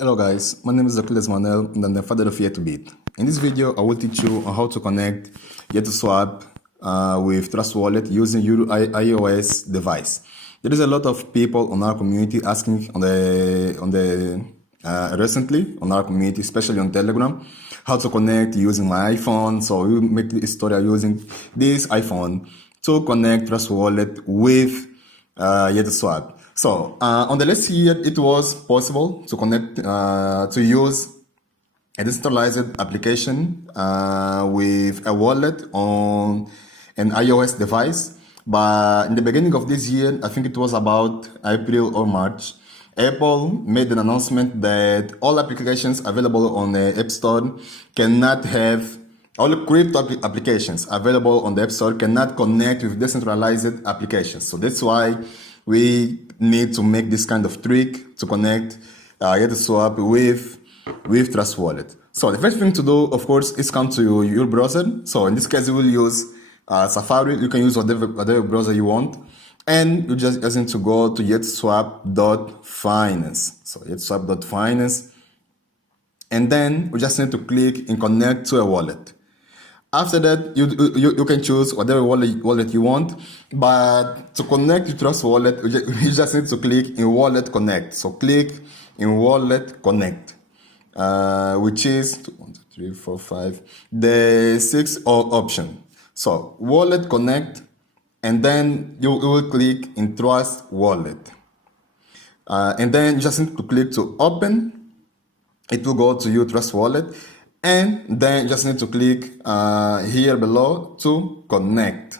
Hello guys, my name is Dr. Manuel and I'm the father of Yetubit. In this video, I will teach you on how to connect YetuSwap with Trust Wallet using your iOS device. There is a lot of people on our community asking recently on our community, especially on Telegram, how to connect using my iPhone. So we make this tutorial using this iPhone to connect Trust Wallet with YetuSwap. So on the list here, it was possible to connect, to use a decentralized application with a wallet on an iOS device. But in the beginning of this year, I think it was about April or March, Apple made an announcement that all applications available on the App Store cannot have, all the crypto applications available on the App Store cannot connect with decentralized applications. So that's why we need to make this kind of trick to connect YetuSwap with Trust Wallet. So the first thing to do, of course, is come to your browser. So in this case, you will use Safari. You can use whatever browser you want. And you just need to go to YetuSwap.finance. So YetuSwap.finance. And then we just need to click and connect to a wallet. After that, you can choose whatever wallet you want, but to connect to Trust Wallet, you just need to click in Wallet Connect. So click in Wallet Connect, which is 1, 2, 3, 4, 5, the sixth option. So Wallet Connect, and then you will click in Trust Wallet, and then you just need to click to open. It will go to your Trust Wallet. And then you just need to click here below to connect.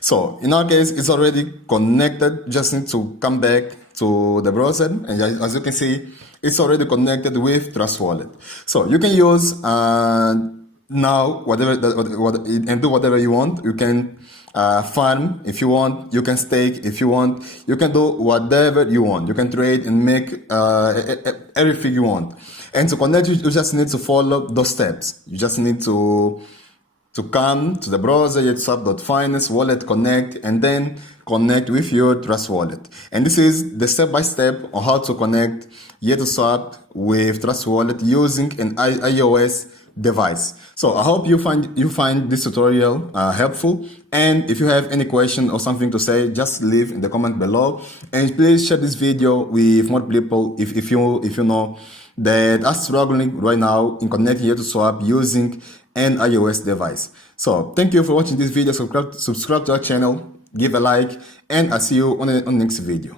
So in our case, it's already connected. Just need to come back to the browser. And as you can see, it's already connected with Trust Wallet. So you can use now and do whatever you want. You can farm if you want. You can stake if you want. You can do whatever you want. You can trade and make everything you want. And to connect, you just need to follow those steps. You just need to come to the browser, YetuSwap.finance, wallet connect, and then connect with your Trust Wallet. And this is the step-by-step on how to connect YetuSwap with Trust Wallet using an iOS device. So I hope you find this tutorial helpful. And if you have any question or something to say, just leave in the comment below. And please share this video with more people if you know that are struggling right now in connecting YetuSwap using an iOS device. So thank you for watching this video. Subscribe to our channel, give a like, and I'll see you on the next video.